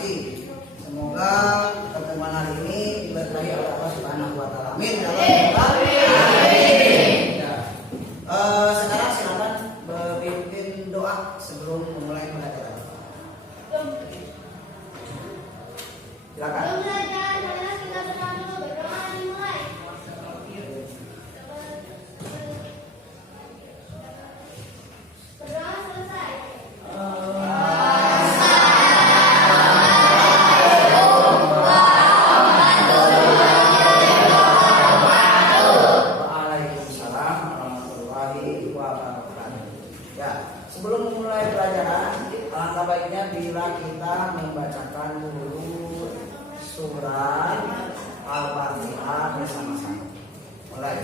kasih. Semoga pertemuan hari ini diberkahi oleh Allah Subhanahu wa taala. Amin. Sekarang silakan berpimpin doa sebelum memulai pelajaran. Silakan. Sebelum memulai pelajaran, alangkah baiknya bila kita membacakan dulu surat Al-Fatihah bersama-sama. Mulai.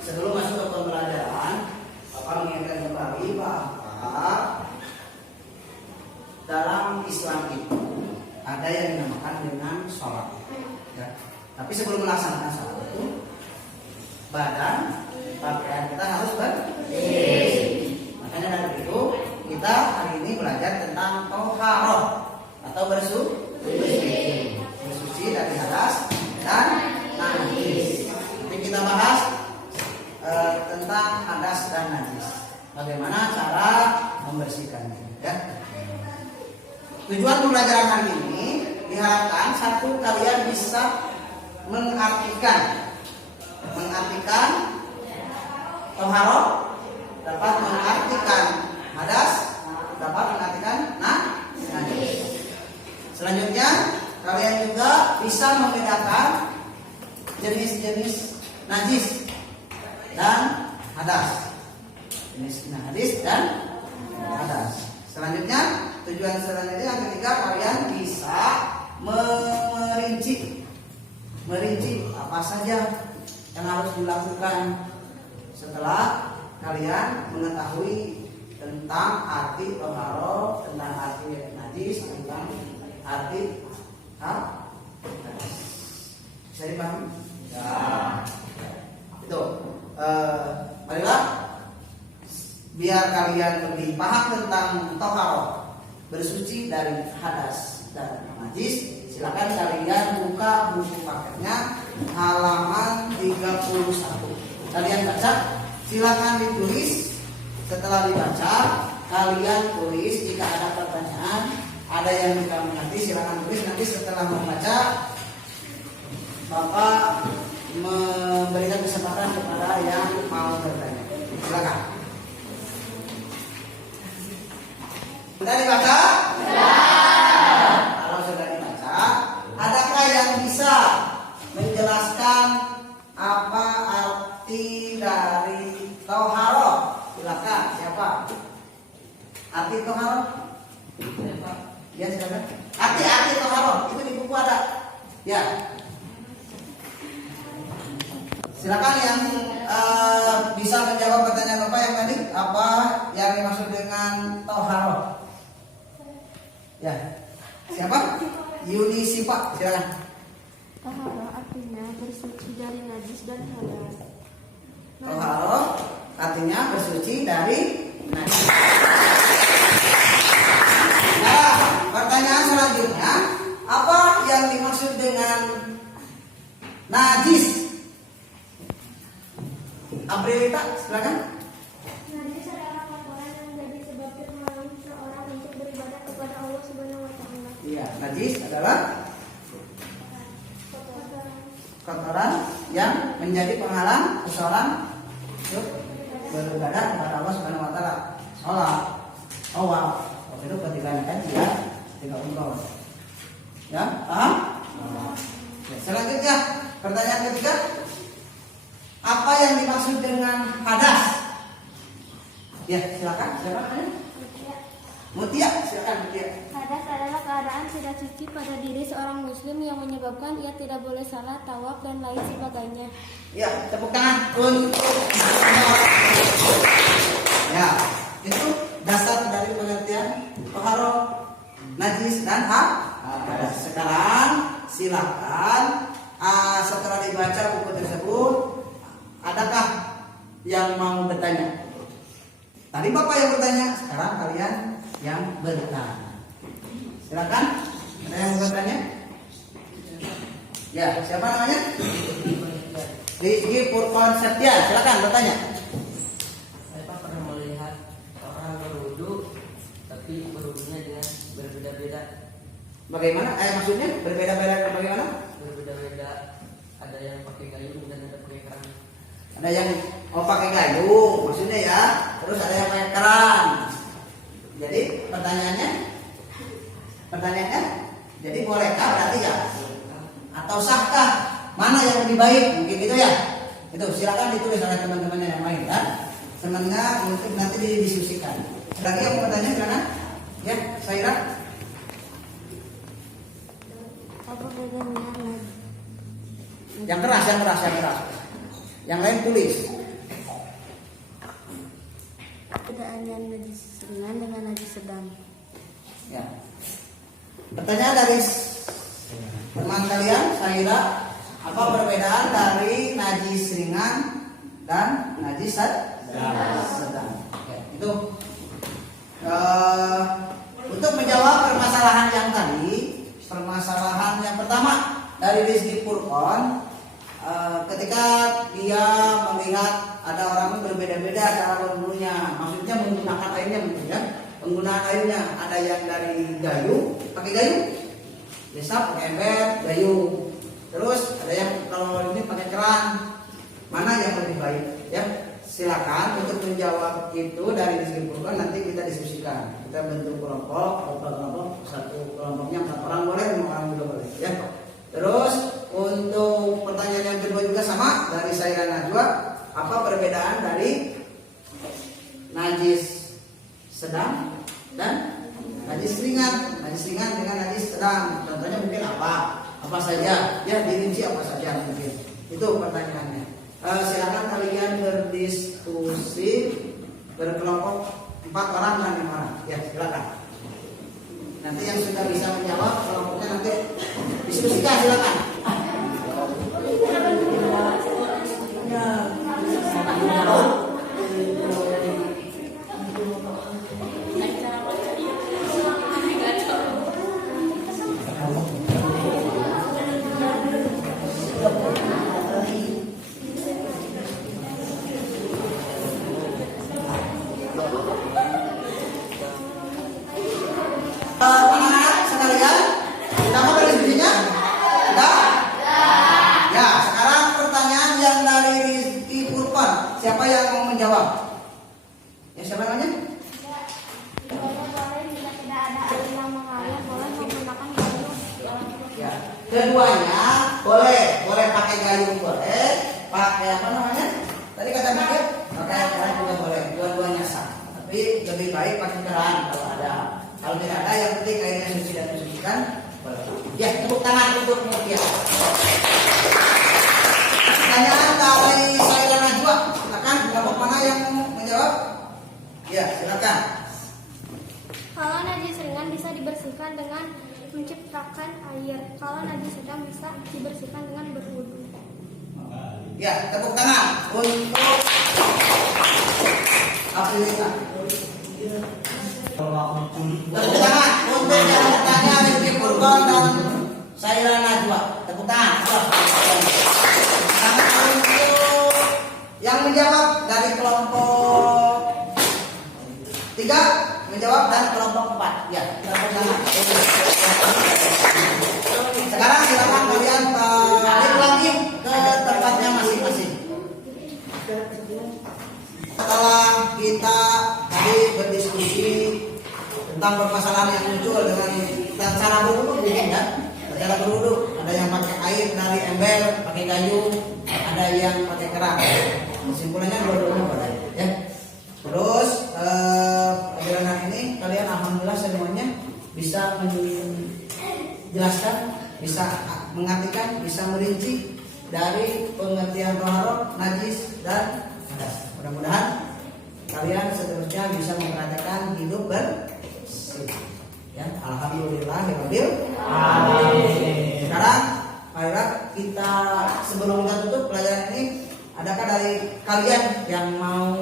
Sebelum masuk ke pembelajaran, Bapak mengingatkan kembali bahwa dalam Islam itu ada yang dinamakan dengan sholat. Ya. Tapi sebelum melaksanakan sholat itu, badan pakaian kita harus bersih. Makanya dari itu kita hari ini belajar tentang toharoh atau bersuci dari hadas dan najis. Nanti kita bahas tentang hadas dan najis. Bagaimana cara membersihkannya, ya. Tujuan pembelajaran hari ini diharapkan satu, kalian bisa mengartikan toharoh, dapat mengartikan hadas, dapat mengartikan najis. Selanjutnya kalian juga bisa membedakan jenis-jenis najis dan hadas. Jenis najis dan hadas. Selanjutnya, tujuan selanjutnya yang ketiga, kalian bisa merinci apa saja yang harus dilakukan setelah kalian mengetahui tentang arti toharoh, tentang arti najis, tentang arti hadas. Bisa dipahami? Ya. Itu. Marilah biar kalian lebih paham tentang toharoh, bersuci dari hadas dan najis. Silakan kalian buka buku paketnya halaman 31. Kalian baca, silakan ditulis. Setelah dibaca, kalian tulis jika ada pertanyaan, ada yang tidak mengerti, silakan tulis. Nanti setelah membaca, Bapak memberikan kesempatan kepada yang mau bertanya. Silakan. Sudah dibaca? Sudah. Kalau sudah dibaca, adakah yang bisa menjelaskan apa arti dari toharoh? Silakan. Siapa? Arti toharoh? Ya, silakan. Arti toharoh itu di buku ada. Ya. Silakan yang bisa menjawab pertanyaan Bapak yang tadi, apa yang dimaksud dengan toharoh? Ya, siapa? Yuni Sipa, silakan. Toharoh artinya bersuci dari najis dan hadas. Toharoh artinya bersuci dari najis. Nah, pertanyaan selanjutnya, apa yang dimaksud dengan najis? April Rita, silakan. Najis adalah kotoran yang menjadi sebab terhalang seorang untuk beribadah kepada Allah Subhanahu wa taala. Iya, najis adalah kotoran yang menjadi penghalang seseorang untuk beribadah kepada Allah Subhanahu wa taala. Salat, awal, waktu itu ketika kan tidak umroh. Ya, paham? Ya, selanjutnya pertanyaan ketiga, apa yang dimaksud dengan hadas? Ya, silakan. Siapa namanya? Mutia, silakan Mutia. Hadas adalah keadaan tidak suci pada diri seorang muslim yang menyebabkan ia tidak boleh salat, tawaf dan lain sebagainya. Ya, tepuk tangan untuk ya, itu dasar dari pengertian toharo, najis dan hadas. Sekarang silakan setelah dibaca buku tersebut, adakah yang mau bertanya? Tadi Bapak yang bertanya, sekarang kalian yang bertanya. Silakan, ada yang bertanya? Ya, siapa namanya? Rizky Purkon Setia, silakan bertanya. Saya pernah melihat orang berwudu, tapi berwudunya dengan berbeda-beda. Bagaimana? Maksudnya berbeda-beda bagaimana? Berbeda-beda. Ada yang pakai gayung dan ada pakai keran. Ada yang pakai gayung, maksudnya ya. Terus ada yang pakai keran. Jadi pertanyaannya, jadi bolehkah berarti ya? Atau sahkah? Mana yang lebih baik? Mungkin gitu ya. Itu silakan ditulis oleh teman-temannya yang lain ya. Senangnya untuk nanti didiskusikan. Lagi yang mau bertanya silakan. Ya, Saira. Apa bedanya najis? Yang keras. Yang lain tulis. Perbedaannya najis ringan dengan najis sedang. Ya. Pertanyaan dari teman kalian, Saira, apa perbedaan dari najis ringan dan najis sedang? Oke, itu untuk menjawab permasalahan yang tadi, permasalahan yang pertama dari Rizky Purkon, ketika dia melihat ada orang berbeda-beda cara berwudunya, maksudnya menggunakan airnya mungkin ya. Penggunaan airnya ada yang dari gayung, pakai gayung, biasa pakai ember, gayung. Terus ada yang kalau ini pakai keran. Mana yang lebih baik? Ya, silakan untuk menjawab itu dari Rizky Purkon, nanti kita diskusikan. Kita bentuk kelompok, satu kelompoknya 4 orang boleh, 5 orang juga boleh. Ya. Terus untuk pertanyaan yang kedua juga sama dari Saira Najwa, apa perbedaan dari najis sedang dan najis ringan? Najis ringan dengan najis sedang, contohnya mungkin apa saja? Ya, dirinci apa saja mungkin. Itu pertanyaannya. Silakan kalian berdiskusi berkelompok 4 orang dan 5 orang. Ya, silakan. Nanti yang sudah bisa menjawab kelompoknya nanti diskusikan, silakan. Anak-anak sekalian, kita mau diskusinya? Enggak? Ya, sekarang pertanyaan yang dari Rizky Purkon. Siapa yang mau menjawab? Ya, siapa namanya? Boleh jika tidak ada air yang mengalir, boleh menggunakan gayung. Ya, keduanya boleh pakai gayung boleh, pakai apa namanya? Tadi kata Mikir, pakai keran juga boleh, dua-duanya sah. Tapi lebih baik pakai keran kalau ada. Kalau tidak ada, yang penting airnya suci dan mensucikan, boleh. Ya, tepuk tangan untuk Mutia. Pertanyaan dari Saira Najwa, silakan. Kelompok mana yang mau menjawab? Ya, silakan. Kalau najis ringan bisa dibersihkan dengan menciptakan air. Kalau najis sedang bisa dibersihkan dengan berwudu. Ya, tepuk tangan untuk Afrika. Tepuk tangan untuk yang bertanya Rizky Purkon dan Saira Najwa. Tepuk tangan. Tangan untuk yang menjawab dari menjawab dan kelompok 4. Ya, tepuk tangan. Sekarang silakan kalian balik lagi ke tempatnya masing-masing. Setelah kita tadi berdiskusi tentang permasalahan yang muncul dengan cara berwudu, ya. Cara berwudu, ada yang pakai air dari ember, pakai kayu, ada yang pakai keran. Kesimpulannya dua-duanya boleh, ya. Terus pelajaran hari ini kalian alhamdulillah semuanya bisa menjelaskan, bisa mengartikan, bisa merinci dari pengertian toharoh, najis dan hadas. Mudah-mudahan kalian seterusnya bisa mempraktekkan hidup bersih. Ya, alhamdulillahirabbil alamin. Sekarang marilah kita sebelum kita tutup pelajaran ini, adakah dari kalian yang mau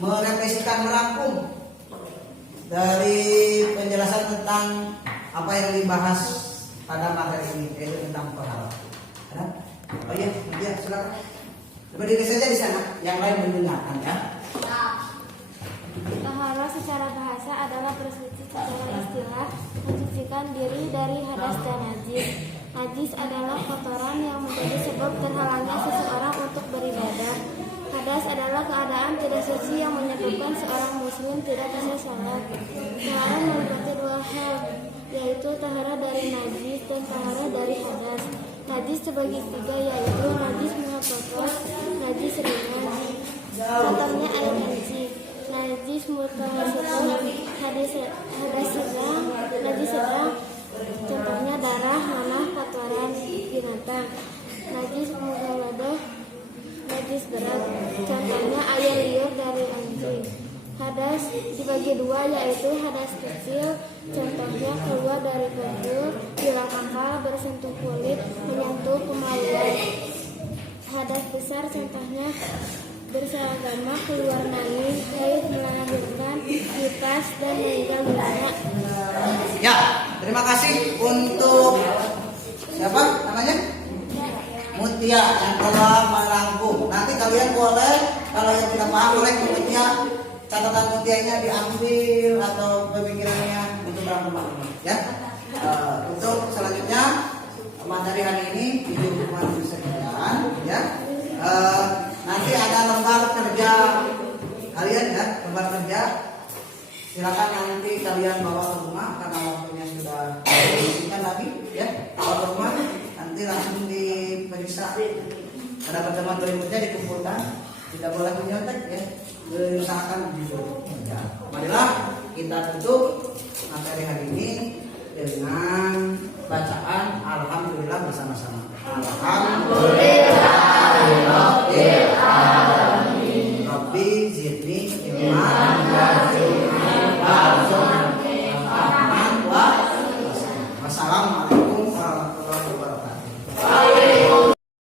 merefleksikan, merangkum dari penjelasan tentang apa yang dibahas pada materi ini, yaitu tentang toharoh? Ada? Oh iya, Nadia, silakan. Berdiri saja di sana, yang lain mendengarkan, ya. Toharoh secara bahasa adalah bersuci secara istilah, mensucikan diri dari hadas dan najis. Najis adalah kotoran yang menjadi sebab terhalangnya seseorang untuk beribadah. Hadas adalah keadaan tidak suci yang menyebabkan seorang muslim tidak bisa sholat. Toharoh meliputi dua hal, yaitu toharoh dari najis dan toharoh dari hadas. Najis terbagi tiga, yaitu najis muhaqqaq, najis ringan. Contohnya air kencing. Najis mutawassit, hadas sedang, najis sedang. Contohnya darah, nanah, kotoran binatang. Najis mughalladah, najis berat. Contohnya air liur dari anjing. Hadas dibagi dua, yaitu hadas kecil. Contohnya keluar dari baju, hilang akal, bersentuh kulit, menyentuh kemaluan. Hadas besar contohnya berseragama, keluar mani, haid, melahirkan, nifas, dan meninggal dunia. Ya, terima kasih untuk siapa namanya? Mutia yang telah merangkum. Nanti kalian boleh, kalau yang tidak paham boleh ke Mutia, catatan Mutianya diambil atau pemikirannya untuk merangkum, ya. Untuk selanjutnya materi hari ini video cuma bisa jalan, ya. Nanti ada lembar kerja kalian, ya, lembar kerja. Silakan nanti kalian bawa ke rumah karena waktunya sudah disingkat lagi, ya. Bawa ke rumah, nanti langsung diperiksa. Pada pertemuan berikutnya dikumpulkan, tidak boleh menyontek, ya. Diusahakan jujur. Ya. Marilah kita tutup materi hari ini dengan bacaan alhamdulillah bersama-sama. Alhamdulillah. Rabbi zidni ilman.